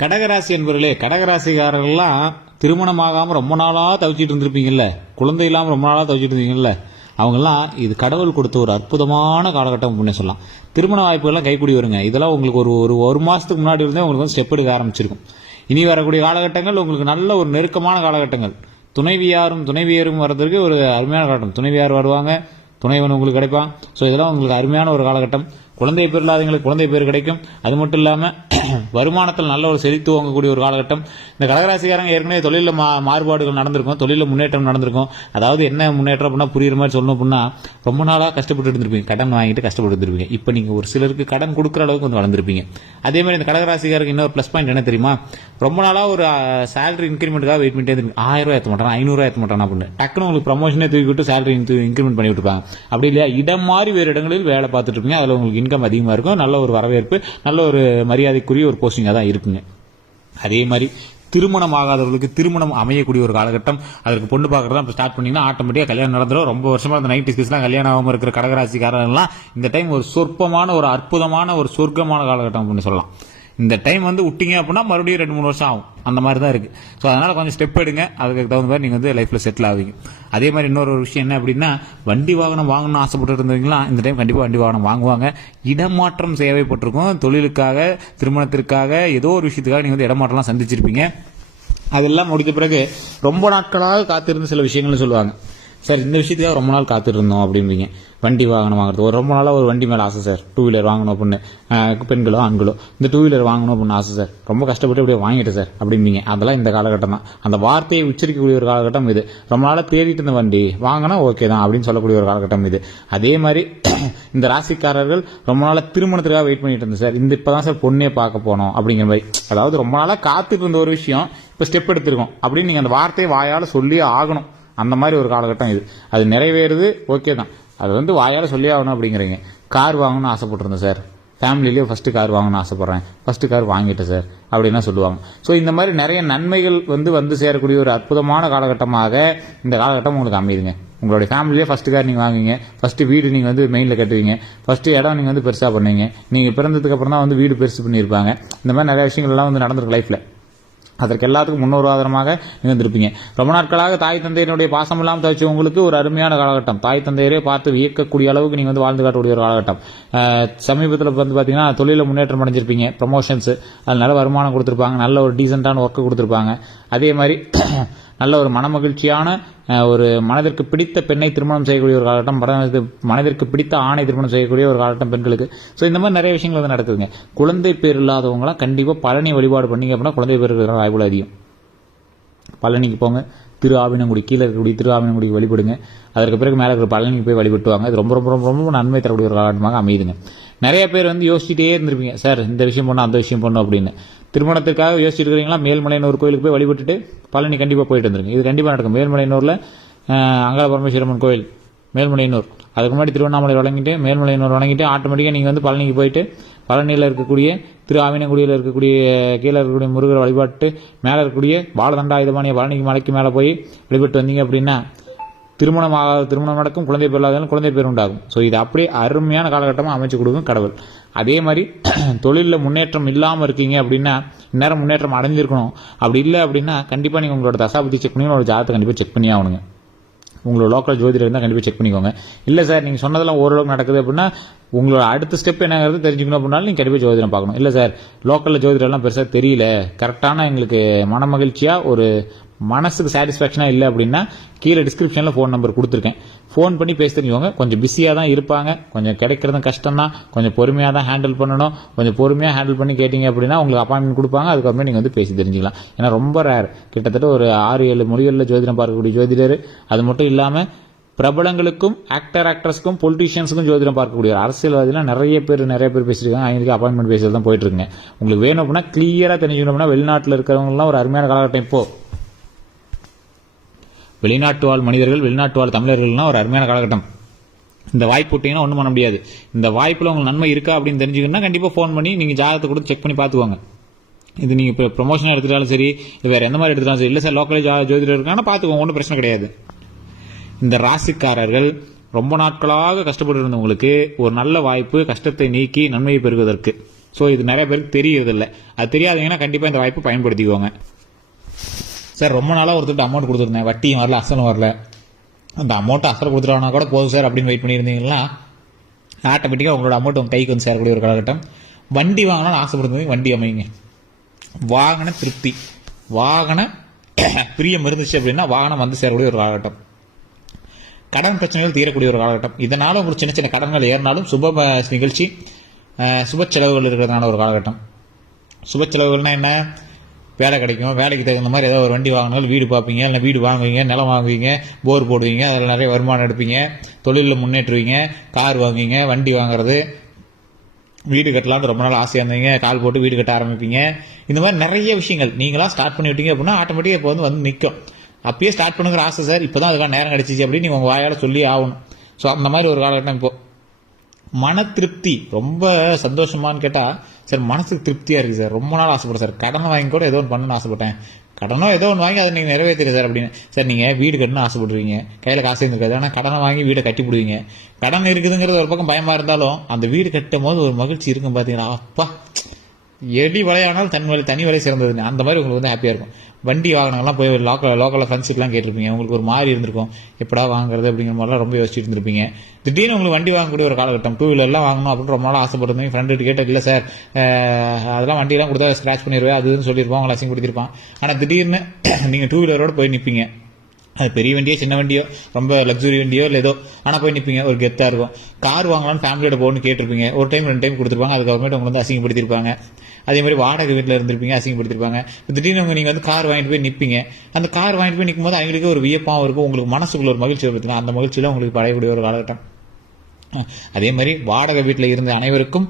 கடகராசி என்பவர்களே கடகராசிக்காரர்கள்லாம் திருமணமாகாமல் ரொம்ப நாளாக தவிச்சிட்டு இருந்திருப்பீங்கல்ல? குழந்தை இல்லாமல் ரொம்ப நாளாக தவிச்சிட்டு இருந்தீங்கல்ல? அவங்கெல்லாம் இது கடவுள் கொடுத்த ஒரு அற்புதமான காலகட்டம் அப்படின்னு சொல்லலாம். திருமண வாய்ப்புகள்லாம் கைக்கூடி வருங்க. இதெல்லாம் உங்களுக்கு ஒரு ஒரு ஒரு மாதத்துக்கு முன்னாடி இருந்தே உங்களுக்கு வந்து ஸ்டெப் எடுக்க ஆரம்பிச்சிருக்கும். இனி வரக்கூடிய காலகட்டங்கள் உங்களுக்கு நல்ல ஒரு நெருக்கமான காலகட்டங்கள். துணைவியாரும் துணைவியரும் வர்றதுக்கு ஒரு அருமையான காலகட்டம். துணைவியார் வருவாங்க துணைவன் உங்களுக்கு கிடைப்பான். ஸோ இதெல்லாம் உங்களுக்கு அருமையான ஒரு காலகட்டம். குழந்தை பேர் இல்லாதவங்களுக்கு குழந்தை பேர் கிடைக்கும். அது மட்டும் இல்லாமல் வருமானத்தில் நல்ல ஒரு செழித்து வாங்கக்கூடிய ஒரு காலகட்டம். இந்த கடகராசிக்காரங்க ஏற்கனவே தொழிலில் மா மாறுபாடுகள் நடந்திருக்கும். தொழிலில் முன்னேற்றம் நடந்திருக்கும். அதாவது என்ன முன்னேற்றம் அப்படின்னா புரியுற மாதிரி சொல்லணும் அப்படின்னா ரொம்ப நாளாக கஷ்டப்பட்டு இருந்திருப்பீங்க. கடன் வாங்கிட்டு கஷ்டப்பட்டு இருந்திருப்பீங்க. இப்போ நீங்கள் ஒரு சிலருக்கு கடன் கொடுக்குற அளவுக்கு வந்து வளர்ந்துருப்பீங்க. அதே மாதிரி இந்த கடகராசிக்காரருக்கு இன்னொரு ப்ளஸ் பாயிண்ட் என்ன தெரியுமா? ரொம்ப நாளாக ஒரு சேலரி இன்க்ரிமெண்ட்டுக்காக வெயிட் பண்ணிட்டே இருக்கு ஆயிரம் ரூபாய் ஏற்ற மாட்டான்? ஐநூறுரூவா ஏற்ற மாட்டான் அப்படின்னு. டக்குனு உங்களுக்கு ப்ரமோஷனே தூக்கி விட்டு சேலரி இன்க்ரிமெண்ட் பண்ணி விட்டுருப்பாங்க அப்படி இல்லையா? இடம் மாதிரி வேறு இடங்களில் வேலை பார்த்துட்டு இருப்பீங்க. அதில் உங்களுக்கு இன்கம் அதிகமாக இருக்கும். நல்ல ஒரு வரவேற்பு நல்ல ஒரு மரியாதைக்குரிய ஒரு போஸ்டிங்காக தான் இருக்குங்க. அதே மாதிரி திருமணம் ஆகாதவர்களுக்கு திருமணம் அமையக்கூடிய ஒரு காலகட்டம் அதற்கு பொண்ணு பார்க்கறதா இப்போ ஸ்டார்ட் பண்ணிங்கன்னா ஆட்டோமேட்டிக்காக கல்யாணம் நடந்துடும் ரொம்ப வருஷமாக அந்த நைன்டி சிக்ஸ்லாம் கல்யாணம் ஆகாமல் இருக்கிற கடகராசிக்காரங்களாம் இந்த டைம் ஒரு சொற்பமான ஒரு அற்புதமான ஒரு சொர்க்கமான காலகட்டம் அப்படின்னு சொல்லலாம். இந்த டைம் வந்து விட்டீங்க அப்படின்னா மறுபடியும் ரெண்டு மூணு வருஷம் ஆகும். அந்த மாதிரி தான் இருக்கு. ஸோ அதனால கொஞ்சம் ஸ்டெப் எடுங்க. அதுக்கு தகுந்த மாதிரி நீங்கள் வந்து லைஃப்பில் செட்டில் ஆவீங்க. அதே மாதிரி இன்னொரு ஒரு விஷயம் என்ன அப்படின்னா வண்டி வாகனம் வாங்கணும்னு ஆசைப்பட்டு இருந்தீங்களா இந்த டைம் கண்டிப்பாக வண்டி வாகனம் வாங்குவாங்க. இடமாற்றம் தேவைப்பட்டிருக்கும் தொழிலுக்காக திருமணத்திற்காக ஏதோ ஒரு விஷயத்துக்காக நீங்கள் வந்து இடமாற்றம்லாம் சந்திச்சிருப்பீங்க. அதெல்லாம் முடித்த பிறகு ரொம்ப நாட்களாக காத்திருந்த சில விஷயங்கள்னு சொல்லுவாங்க. சார் இந்த விஷயத்துக்காக ரொம்ப நாள் காத்திருந்தோம் அப்படிம்பீங்க வண்டி வாகனம் வாங்குறது. ஒரு ரொம்ப நாளாக ஒரு வண்டி மேலே ஆசை சார் டூ வீலர் வாங்கணும் அப்படின்னு. பெண்களோ ஆண்களோ இந்த டூ வீலர் வாங்கணும் அப்படின்னு ஆசை சார் ரொம்ப கஷ்டப்பட்டு அப்படியே வாங்கிட்டு சார் அப்படிம்பீங்க அதெல்லாம் இந்த காலகட்டம் தான். அந்த வார்த்தையை உச்சரிக்கக்கூடிய ஒரு காலகட்டம் இது. ரொம்ப நாளாக தேடிட்டு இருந்த வண்டி. வாங்கினா ஓகே தான் அப்படின்னு சொல்லக்கூடிய ஒரு காலகட்டம் இது. அதே மாதிரி இந்த ராசிக்காரர்கள் ரொம்ப நாளாக திருமணத்துக்காக வெயிட் பண்ணிட்டு இருந்தேன் சார் இந்த இப்போ தான் சார் பொண்ணே பார்க்க போனோம் அப்படிங்கிற மாதிரி. அதாவது ரொம்ப நாளாக காத்துட்டு இருந்த ஒரு விஷயம் இப்போ ஸ்டெப் எடுத்திருக்கோம் அப்படின்னு நீங்கள் அந்த வார்த்தையை வாயால் சொல்லியே ஆகணும். அந்த மாதிரி ஒரு காலகட்டம் இது. அது நிறைவேறுது ஓகே தான். அது வந்து வாயால் சொல்லி ஆகணும் அப்படிங்கிறீங்க. கார் வாங்கணும்னு ஆசைப்பட்டிருந்தேன் சார். ஃபேமிலியிலேயே ஃபஸ்ட்டு கார் வாங்கணும்னு ஆசைப்பட்றேன். ஃபஸ்ட்டு கார் வாங்கிட்டேன் சார் அப்படின்னா சொல்லுவாங்க. ஸோ இந்த மாதிரி நிறைய நன்மைகள் வந்து வந்து சேரக்கூடிய ஒரு அற்புதமான காலகட்டமாக இந்த காலகட்டம் உங்களுக்கு அமையுதுங்க. உங்களுடைய ஃபேமிலியே ஃபஸ்ட்டு கார் நீங்கள் வாங்குவீங்க. ஃபஸ்ட்டு வீடு நீங்கள் வந்து மெயினில் கட்டுவீங்க. ஃபஸ்ட்டு இடம் நீங்கள் வந்து பெருசாக பண்ணுவீங்க. நீங்கள் பிறந்ததுக்கப்புறம் தான் வந்து வீடு பெருசு பண்ணியிருப்பாங்க. இந்த மாதிரி நிறைய விஷயங்கள்லாம் வந்து நடந்திருக்கு லைஃப்பில் அதற்கு எல்லாத்துக்கும் முன்னுதாரணமாக இருந்திருப்பீங்க ரொம்ப நாட்களாக தாய் தந்தையினுடைய பாசம் இல்லாமல் தவிச்சவங்களுக்கு ஒரு அருமையான காலகட்டம். தாய் தந்தையரே பார்த்து வியக்கக்கூடிய அளவுக்கு நீங்கள் வந்து வாழ்ந்து காட்டக்கூடிய ஒரு காலகட்டம். சமீபத்தில் வந்து பார்த்தீங்கன்னா தொழிலில் முன்னேற்றம் அடைஞ்சிருப்பீங்க. ப்ரமோஷன்ஸ் அது நல்ல வருமானம் கொடுத்துருப்பாங்க. நல்ல ஒரு டீசெண்டான ஒர்க்கு கொடுத்துருப்பாங்க. அதே மாதிரி நல்ல ஒரு மனமகிழ்ச்சியான ஒரு மனதிற்கு பிடித்த பெண்ணை திருமணம் செய்யக்கூடிய ஒரு காலகட்டம் மனதிற்கு மனதிற்கு பிடித்த ஆணை திருமணம் செய்யக்கூடிய ஒரு காலகட்டம் பெண்களுக்கு. ஸோ இந்த மாதிரி நிறைய விஷயங்கள் வந்து நடக்குதுங்க. குழந்தை பேர் இல்லாதவங்களாம் கண்டிப்பாக பழனி வழிபாடு பண்ணிங்க அப்படின்னா குழந்தை பேர் இருக்கிற வாய்ப்புகள் அதிகம். பழனிக்கு போங்க. திரு ஆவினங்குடி கீழே இருக்கக்கூடிய திரு ஆவினங்குடிக்கு வழிபடுங்க. அதற்கு பிறகு மேலே இருக்கிற பழனிக்கு போய் வழிபட்டுவாங்க. இது ரொம்ப ரொம்ப ரொம்ப ரொம்ப நன்மை தரக்கூடிய ஒரு காலகட்டமாக அமையுதுங்க. நிறைய பேர் வந்து யோசிச்சுட்டே இருந்திருப்பீங்க. சார் இந்த விஷயம் பண்ணணும் அந்த விஷயம் பண்ணணும் அப்படின்னு. திருமணத்துக்காக யோசிச்சுட்டு இருக்கிறீங்களா மேல்மலையனூர் கோயிலுக்கு போய் வழிபட்டுட்டு பழனி கண்டிப்பாக போயிட்டு வந்துருங்க. இது கண்டிப்பாக நடக்கும். மேல்மலையனூரில் அங்காள பரமேஸ்வரம்மன் கோயில் மேல்மலையனூர். அதுக்கு முன்னாடி திருவண்ணாமலை வழங்கிட்டு மேல்மலையனூர் வழங்கிட்டு ஆட்டோமேட்டிக்காக நீங்கள் வந்து பழனிக்கு போயிட்டு பழனியில் இருக்கக்கூடிய திரு ஆவினங்குடியில் இருக்கக்கூடிய கீழே இருக்கக்கூடிய முருகரை வழிபாட்டு மேலே இருக்கக்கூடிய பாலதண்டாயுதபாணிய பழனிக்கு மலைக்கு மேலே போய் வழிபட்டு வந்தீங்க அப்படின்னா திருமணம் ஆகாத திருமணம் நடக்கும் குழந்தை பேர் இல்லாதாலும் குழந்தை பேர் உண்டாகும். ஸோ இது அப்படியே அருமையான காலகட்டமாக அமைச்சு கொடுக்கும் கடவுள். அதே மாதிரி தொழிலில் முன்னேற்றம் இல்லாமல் இருக்கீங்க அப்படின்னா இந்நேரம் முன்னேற்றம் அடைஞ்சிருக்கணும். அப்படி இல்லை அப்படின்னா கண்டிப்பாக நீங்கள் உங்களோட தசாபதி செக் பண்ணி உங்களோட ஜாதகத்தை கண்டிப்பாக செக் பண்ணி ஆகணுங்க. உங்களோட லோக்கல் ஜோதிடர் இருந்தால் கண்டிப்பாக செக் பண்ணிக்கோங்க. இல்லை சார் நீங்கள் சொன்னதெல்லாம் ஓரளவுக்கு நடக்குது அப்படின்னா உங்களோட அடுத்த ஸ்டெப் என்னங்கிறது தெரிஞ்சுக்கணும் அப்படின்னாலும் நீங்கள் கண்டிப்பாக ஜோதிடம் பார்க்கணும். இல்லை சார் லோக்கலில் ஜோதிடர்லாம் பெருசாக தெரியல. கரெக்டான எங்களுக்கு மன மகிழ்ச்சியாக ஒரு மனசுக்கு சாட்டிஸ்ஃபேக்ஷனாக இல்லை அப்படின்னா கீழே டிஸ்கிரிப்ஷனில் ஃபோன் நம்பர் கொடுத்துருக்கேன். ஃபோன் பண்ணி பேசி தெரிஞ்சுக்கோங்க கொஞ்சம் பிஸியாக தான் இருப்பாங்க. கொஞ்சம் கிடைக்கிறதும் கஷ்டம் தான் கொஞ்சம் பொறுமையாக தான் ஹேண்டில் பண்ணணும். கொஞ்சம் பொறுமையாக ஹேண்டில் பண்ணி கேட்டிங்க அப்படின்னா உங்களுக்கு அப்பாயின்மெண்ட் கொடுப்பாங்க. அதுக்கப்புறம் நீங்கள் வந்து பேசி தெரிஞ்சுக்கலாம். ஏன்னா ரொம்ப ரேர் கிட்டத்தட்ட ஒரு ஆறு ஏழு மொழிகளில் ஜோதிடம் பார்க்கக்கூடிய ஜோதிடர். அது மட்டும் இல்லாமல் பிரபலங்களுக்கும் ஆக்டர் ஆக்ட்ரஸ்க்கும் பொலிட்டீஷியன்ஸுக்கும் ஜோதிடம் பார்க்கக்கூடிய அரசியல்வாதிலாம் நிறைய பேர் நிறைய பேர் பேசியிருக்காங்க. அவங்களுக்கு அப்பாயின்மெண்ட் பேசுறது தான் போயிட்டு இருக்குங்க உங்களுக்கு வேணும் அப்படின்னா கிளியராக தெரிஞ்சுக்கணும் அப்படின்னா வெளிநாட்டில் இருக்கிறவங்கலாம் ஒரு அருமையான காலகட்டம் இப்போது வெளிநாட்டு வாழ் மனிதர்கள் வெளிநாட்டு வாழ் தமிழர்கள்னா ஒரு அருமையான காலகட்டம். இந்த வாய்ப்பு விட்டீங்கன்னா ஒன்றும் பண்ண முடியாது. இந்த வாய்ப்பில் உங்களுக்கு நன்மை இருக்கா அப்படின்னு தெரிஞ்சுக்கணும்னா கண்டிப்பாக ஃபோன் பண்ணி நீங்கள் ஜாதகத்தை கூட செக் பண்ணி பார்த்துக்கோங்க. இது நீங்கள் இப்போ ப்ரொமோஷன் எடுத்துட்டாலும் சரி வேறு எந்த மாதிரி எடுத்துட்டாலும் சரி இல்லை சார் லோக்கல் ஜோதிடர் இருக்காங்கன்னா பார்த்துக்கோங்க ஒன்றும் பிரச்சனை கிடையாது. இந்த ராசிக்காரர்கள் ரொம்ப நாட்களாக கஷ்டப்பட்டு இருந்தவங்களுக்கு ஒரு நல்ல வாய்ப்பு கஷ்டத்தை நீக்கி நன்மையை பெறுவதற்கு. ஸோ இது நிறைய பேருக்கு தெரியறதில்ல. அது தெரியாதீங்கன்னா கண்டிப்பாக இந்த வாய்ப்பை பயன்படுத்திக்கோங்க. சார் ரொம்ப நாளாக ஒருத்தர்கிட்ட அமௌண்ட் கொடுத்துருந்தேன். வட்டியும் வரல அசலும் வரல. அந்த அமௌண்ட்டை அசல் கொடுத்துருவானா கூட போதும் சார் அப்படின்னு வெயிட் பண்ணியிருந்தீங்கன்னா ஆட்டோமேட்டிக்காக உங்களோட அமௌண்ட் உங்கள் கைக்கு வந்து சேரக்கூடிய ஒரு காலகட்டம். வண்டி வாங்கணும்னு ஆசைப்படுறது வண்டி அமைங்க. வாகன திருப்தி. வாகன பிரியம் இருந்துச்சு அப்படின்னா வாகனம் வந்து சேரக்கூடிய ஒரு காலகட்டம். கடன் பிரச்சனைகள் தீரக்கூடிய ஒரு காலகட்டம். இதனால் உங்களுக்கு சின்ன சின்ன கடன்கள் ஏறினாலும் சுப நிகழ்ச்சி சுப செலவுகள் இருக்கிறதுனால ஒரு காலகட்டம். சுப செலவுகள்னா என்ன? வேலை கிடைக்கும் வேலைக்கு தகுந்த மாதிரி ஏதாவது ஒரு வண்டி வாங்கினாலும் வீடு பார்ப்பீங்க இல்லை வீடு வாங்குவீங்க நிலம் வாங்குவீங்க போர் போடுவீங்க அதில் நிறைய வருமானம் எடுப்பீங்க தொழிலில் முன்னேற்றுவீங்க கார் வாங்குவீங்க வண்டி வாங்குறது வீடு கட்டலாம்னு ரொம்ப நாள் ஆசையாக இருந்தீங்க கால் போட்டு வீடு கட்ட ஆரம்பிப்பீங்க. இந்த மாதிரி நிறைய விஷயங்கள். நீங்களாம் ஸ்டார்ட் பண்ணி விட்டீங்க அப்படின்னா ஆட்டோமேட்டிக்காக இப்போ வந்து வந்து நிற்கும் அப்பயே ஸ்டார்ட் பண்ணுங்கிற ஆசை சார் இப்போ தான் அதுக்கான நேரம் கிடச்சிச்சு அப்படின்னு நீங்கள் உங்கள் வாயால் சொல்லி ஆகணும். ஸோ அந்த மாதிரி ஒரு காலகட்டம் இப்போ. மன திருப்தி ரொம்ப சந்தோஷமான்னு கேட்டால் சார் மனசுக்கு திருப்தியாக இருக்குது சார். ரொம்ப நாள் ஆசைப்பட்டேன் சார். கடனை வாங்கி கூட ஏதோ ஒன்று பண்ணணும்னு ஆசைப்பட்டேன். கடனோ ஏதோ ஒன்று வாங்கி அதை நீங்கள் நிறைவேற்றுங்க சார் அப்படின்னு. சார் நீங்கள் வீடு கட்டணும் ஆசைப்படுவீங்க கையில் காசு இருக்காது ஆனால் கடனை வாங்கி வீடை கட்டி போடுவீங்க. கடன் இருக்குதுங்கிறது ஒரு பக்கம் பயமாக இருந்தாலும் அந்த வீடு கட்டும் போது ஒரு மகிழ்ச்சி இருக்கும் பார்த்தீங்கன்னா அப்பா எடி வலையானாலும் தன் வலை தனி வலை சிறந்ததுன்னு அந்த மாதிரி உங்களுக்கு வந்து ஹாப்பியாக இருக்கும். வண்டி வாகனங்கள்லாம் போய் லோக்கல் லோக்கலில் ஃப்ரெண்ட்ஸுக்கெலாம் கேட்டிருப்பீங்க. உங்களுக்கு ஒரு மாதிரி இருந்திருக்கும். எப்படா வாங்குறது அப்படிங்கிற மாதிரிலாம் ரொம்ப யோசிச்சுட்டு இருந்திருப்பீங்க. திடீர்னு உங்களுக்கு வண்டி வாங்கக்கூடிய ஒரு காலகட்டம். டூ வீலர்லாம் வாங்கணும் அப்படின்னு ரொம்ப நாள் ஆசைப்பட்டிருந்தீங்க. ஃப்ரெண்டு கேட்ட இல்லை சார் அதெல்லாம் வண்டியெல்லாம் கொடுத்தா ஸ்க்ராச் பண்ணிடுவேன் அதுன்னு இதுன்னு சொல்லியிருப்போம். உங்களை அசிங்க கொடுத்திருப்பான் ஆனால் திடீர்னு நீங்கள் டூ வீலரோடு போய் நிற்பீங்க அது பெரிய வண்டியோ சின்ன வண்டியோ ரொம்ப லக்ஸுரி வண்டியோ இல்லை ஏதோ. ஆனால் போய் நிற்பீங்க ஒரு கெத்தாக இருக்கும். கார் வாங்கலாம்னு ஃபேமிலியோட போகணும்னு கேட்டிருப்பீங்க. ஒரு டைம் ரெண்டு டைம் கொடுத்துருப்பாங்க. அதுக்கப்புறமேட்டு உங்களை வந்து அசிங்கப்படுத்திருப்பாங்க அதே மாதிரி வாடகை வீட்டில் இருந்திருப்பீங்க அசிங்கப்படுத்திருப்பாங்க திடீர்னு அவங்க நீங்கள் வந்து கார் வாங்கிட்டு போய் நிற்பீங்க அந்த கார் வாங்கிட்டு போய் நிற்கும் போது அவங்களுக்கு ஒரு வியப்பாகவும் இருக்கும். உங்களுக்கு மனசுக்குள்ள ஒரு மகிழ்ச்சி வருதுங்க அந்த மகிழ்ச்சியில் உங்களுக்கு பழையக்கூடிய ஒரு காலகட்டம். அதே மாதிரி வாடகை வீட்டில் இருந்த அனைவருக்கும்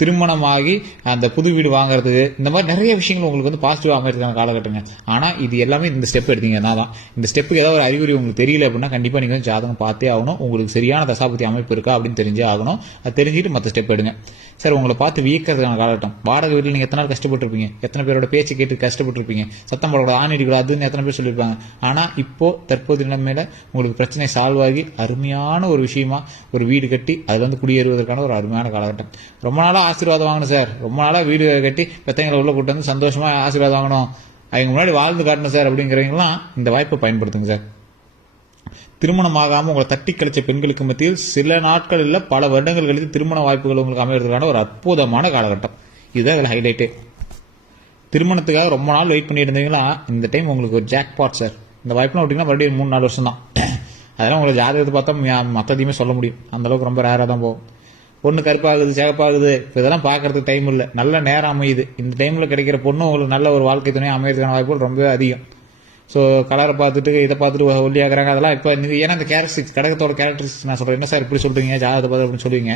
திருமணமாகி அந்த புது வீடு வாங்குறதுக்கு இந்த மாதிரி நிறைய விஷயங்கள் உங்களுக்கு வந்து பாசிட்டிவாக அமைச்சிருக்காங்க காலகட்டங்க. ஆனால் இது எல்லாமே இந்த ஸ்டெப் எடுத்தீங்கன்னா தான் இந்த ஸ்டெப்புக்கு ஏதாவது ஒரு அறிகுறி உங்களுக்கு தெரியல அப்படின்னா கண்டிப்பாக நீங்கள் வந்து ஜாதகம் பார்த்தே ஆகணும். உங்களுக்கு சரியான தசாபதி அமைப்பு இருக்கா அப்படின்னு தெரிஞ்சே ஆகணும். அது தெரிஞ்சுட்டு மற்ற ஸ்டெப் எடுங்க. சார் உங்களை பார்த்து வியக்கிறதுக்கான காலகட்டம். வாடகை வீட்டில் நீங்கள் எத்தனை நாள் கஷ்டப்பட்டிருப்பீங்க? எத்தனை பேரோட பேச்சு கேட்டு கஷ்டப்பட்டுருப்பீங்க? சத்தம் போடக்கூடாது ஆண் அடிக்கூடாதுன்னு எத்தனை பேர் சொல்லியிருப்பாங்க. ஆனால் இப்போது தற்போது நிலைமையில உங்களுக்கு பிரச்சனை சால்வ் ஆகி அருமையான ஒரு விஷயமா ஒரு வீடு கட்டி அதுல வந்து குடியேறுவதற்கான ஒரு அருமையான காலகட்டம். ரொம்ப நாளாக ஆசீர்வாதம் வாங்கணும் சார். ரொம்ப நாளாக வீடு கட்டி பெத்தவங்களை உள்ள கூட்டு வந்து சந்தோஷமாக ஆசீர்வாதம் வாங்கணும். அவங்க முன்னாடி வாழ்ந்து காட்டணும் சார் அப்படிங்கிறவங்களாம் இந்த வாய்ப்பை பயன்படுத்துங்க சார். திருமணம் உங்களை தட்டி கழிச்ச பெண்களுக்கு மத்தியில் சில நாட்கள் இல்லை பல வருடங்கள் கழித்து திருமண வாய்ப்புகள் உங்களுக்கு அமைவதற்கான ஒரு அற்புதமான காலகட்டம். இதுதான் இதில் ஹைலைட்டு திருமணத்துக்காக ரொம்ப நாள் வெயிட் பண்ணிட்டு இருந்தீங்களா? இந்த டைம் உங்களுக்கு ஒரு ஜாக் பாட் சார். இந்த வாய்ப்புலாம் அப்படின்னா மறுபடியும் மூணு நாலு வருஷம் தான் அதெல்லாம் உங்களுக்கு ஜாதகத்தை பார்த்தா மற்றதையுமே சொல்ல முடியும். அந்தளவுக்கு ரொம்ப ரேராக தான் போகும். பொண்ணு கருப்பாகுது சிகப்பாகுது இப்போ இதெல்லாம் பார்க்கறதுக்கு டைம் இல்லை. நல்ல நேரம் அமையுது. இந்த டைமில் கிடைக்கிற பொண்ணு உங்களுக்கு நல்ல ஒரு வாழ்க்கை துணை அமையறதுக்கான வாய்ப்புகள் ரொம்பவே அதிகம். ஸோ கலரை பார்த்துட்டு இதை பார்த்துட்டு ஒல்லியாகிறாங்க அதெல்லாம் இப்போ ஏன்னா இந்த கேரக்டரிஸ்டிக்ஸ் கடகத்தோட கேரக்டரிஸ்டிக்ஸ் நான் சொல்கிறேன் என்ன சார் இப்படி சொல்கிறீங்க ஜாதகத்தை பார்த்து அப்படின்னு சொல்லுவீங்க.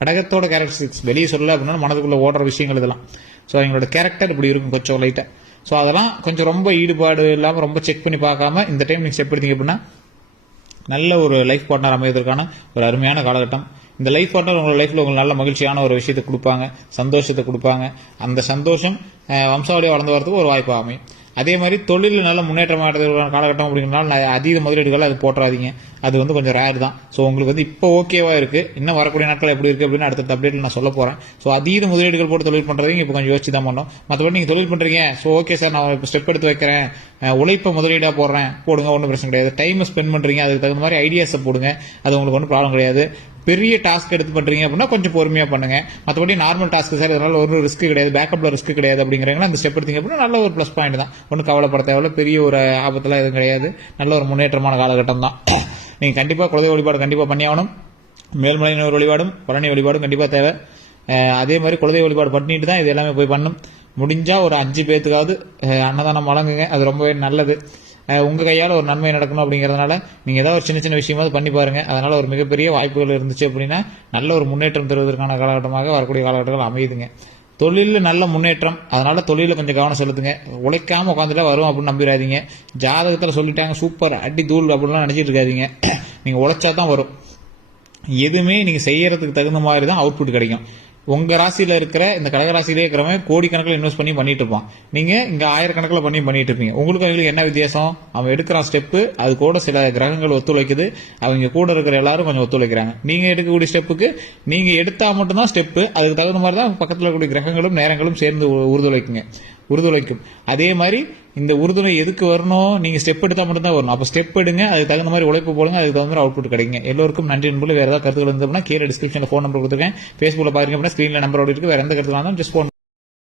கடகத்தோட கேரக்டரிஸ்டிக்ஸ் வெளியே சொல்லலை அப்படின்னா மனதுக்குள்ள ஓடுற விஷயங்கள் இதெல்லாம். ஸோ அவங்களோட கேரக்டர் இப்படி இருக்கும் கொஞ்சம் லைட்டாக ஸோ அதெல்லாம் கொஞ்சம் ரொம்ப ஈடுபாடு இல்லாமல் ரொம்ப செக் பண்ணி பார்க்காம இந்த டைம் நீங்கள் ஸ்டெப் எடுத்தீங்க அப்படின்னா நல்ல ஒரு லைஃப் பார்ட்னர் அமைவதற்கான ஒரு அருமையான காலகட்டம். இந்த லைஃப் பார்ட்னர் உங்களோட லைஃப்ல உங்களுக்கு நல்ல மகிழ்ச்சியான ஒரு விஷயத்தை கொடுப்பாங்க சந்தோஷத்தை கொடுப்பாங்க. அந்த சந்தோஷம் வம்சாவளியாக வளர்ந்து வரதுக்கு ஒரு வாய்ப்பு அமையும். அதே மாதிரி தொழிலில் நல்ல முன்னேற்றம் ஆகிறதுக்கான காலகட்டம் அப்படிங்கிறனால நான் அதீத முதலீடுகளை அது போட்டுறாதீங்க. அது வந்து கொஞ்சம் ரேர் தான். ஸோ உங்களுக்கு வந்து இப்போ ஓகேவாக இருக்குது இன்னும் வரக்கூடிய நாட்கள் எப்படி இருக்குது அப்படின்னு அடுத்த அப்டேட்டில் நான் சொல்ல போகிறேன் ஸோ அதீத முதலீடுகள் போட்டு தொழில் பண்ணுறதையும் இப்போ கொஞ்சம் யோசிச்சு தான் பண்ணோம் மற்றபடி நீங்கள் தொழில் பண்ணுறீங்க ஸோ ஓகே சார் நான் இப்போ ஸ்டெப் எடுத்து வைக்கிறேன். உழைப்பை முதலீடாக போடுறேன். போடுங்க ஒன்றும் பிரச்சனை கிடையாது. டைமை ஸ்பெண்ட் பண்ணுறீங்க அதுக்கு தகுந்த மாதிரி ஐடியாஸை போடுங்க. அது உங்களுக்கு ஒன்றும் ப்ராப்ளம் கிடையாது. பெரிய டாஸ்க் எடுத்து பண்றீங்க அப்படின்னா கொஞ்சம் பொறுமையா பண்ணுங்க. மற்றபடி நார்மல் டாஸ்க் சார் இதனால ஒரு ரிஸ்க் கிடையாது பேக்கப்ல ரிஸ்க் கிடையாது அப்படிங்கிறீங்களா அந்த ஸ்டெப் எடுத்தீங்க அப்படின்னா நல்ல ஒரு ப்ளஸ் பாயிண்ட் தான். ஒன்றும் கவலைப்பட தேவையில்ல பெரிய ஒரு ஆபத்தெல்லாம் எதுவும் கிடையாது. நல்ல ஒரு முன்னேற்றமான காலகட்டம் தான். நீங்க கண்டிப்பா குலதெய்வ வழிபாடு கண்டிப்பா பண்ணியாகணும் மேல்மலையினர் வழிபாடும் பழனி வழிபாடும் கண்டிப்பா தேவை. அதே மாதிரி குலதெய்வ வழிபாடு பண்ணிட்டு தான் இது எல்லாமே போய் பண்ணும். முடிஞ்சா ஒரு அஞ்சு பேத்துக்காவது அன்னதானம் வழங்குங்க. அது ரொம்பவே நல்லது. உங்கள் கையால் ஒரு நன்மை நடக்கணும் அப்படிங்கிறதுனால நீங்கள் ஏதாவது ஒரு சின்ன சின்ன விஷயமாவது பண்ணி பாருங்கள் அதனால் ஒரு மிகப்பெரிய வாய்ப்புகள் இருந்துச்சு அப்படின்னா நல்ல ஒரு முன்னேற்றம் தருவதற்கான காலகட்டமாக வரக்கூடிய காலகட்டங்கள் அமையுதுங்க. தொழிலில் நல்ல முன்னேற்றம். அதனால் தொழிலில் கொஞ்சம் கவனம் செலுத்துங்க. உழைக்காமல் உட்காந்துட்டா வரும் அப்படின்னு நம்பிடாதீங்க. ஜாதகத்தில் சொல்லிட்டாங்க சூப்பர் அடி தூள் அப்படிலாம் நினச்சிட்டு இருக்காதீங்க. நீங்கள் உழைச்சா தான் வரும். எதுவுமே நீங்கள் செய்கிறதுக்கு தகுந்த மாதிரி தான் அவுட்புட் கிடைக்கும். உங்க ராசியில இருக்கிற இந்த கடகராசியிலே இருக்கிறவன் கோடிக்கணக்கில் இன்வெஸ்ட் பண்ணி பண்ணிட்டு இருப்பான். நீங்க இங்க ஆயிரக்கணக்கில் பண்ணி பண்ணிட்டு இருப்பீங்க. உங்களுக்கு அவங்களுக்கு என்ன வித்தியாசம்? அவன் எடுக்கிறான் ஸ்டெப்பு அது கூட சில கிரகங்கள் ஒத்துழைக்குது. அவங்க கூட இருக்கிற எல்லாரும் கொஞ்சம் ஒத்துழைக்கிறாங்க. நீங்க எடுக்கக்கூடிய ஸ்டெப்புக்கு நீங்க எடுத்தா மட்டும்தான் ஸ்டெப்பு அதுக்கு தகுந்த மாதிரி தான் பக்கத்தில் இருக்கக்கூடிய கிரகங்களும் நேரங்களும் சேர்ந்து உறுதுழைக்குங்க உறுதுழைக்கும் அதே மாதிரி இந்த உறுதுணை எதுக்கு வரணும்? நீங்க ஸ்டெப் எடுத்தா மட்டும் தான் வரணும். அப்ப ஸ்டெப் எடுங்க அதுக்கு தகுந்த மாதிரி உழைப்பு போடுங்க அதுக்கு தகுந்த மாதிரி அவுட்புட் கிடைக்குங்க. எல்லோருக்கும் நன்றி நண்பர்களே. வேற ஏதாவது கருத்துக்கள் இருந்தோம்னா கீழே டிஸ்கிரிப்ஷன்ல ஃபோன் நம்பர் கொடுத்துருக்கேன். ஃபேஸ்புக்கில் பாருங்க அப்படின்னா ஸ்கிரீன்ல நம்பர் இருக்கு வேற எந்த கருத்துலாம் ஜஸ்ட் ஃபோன்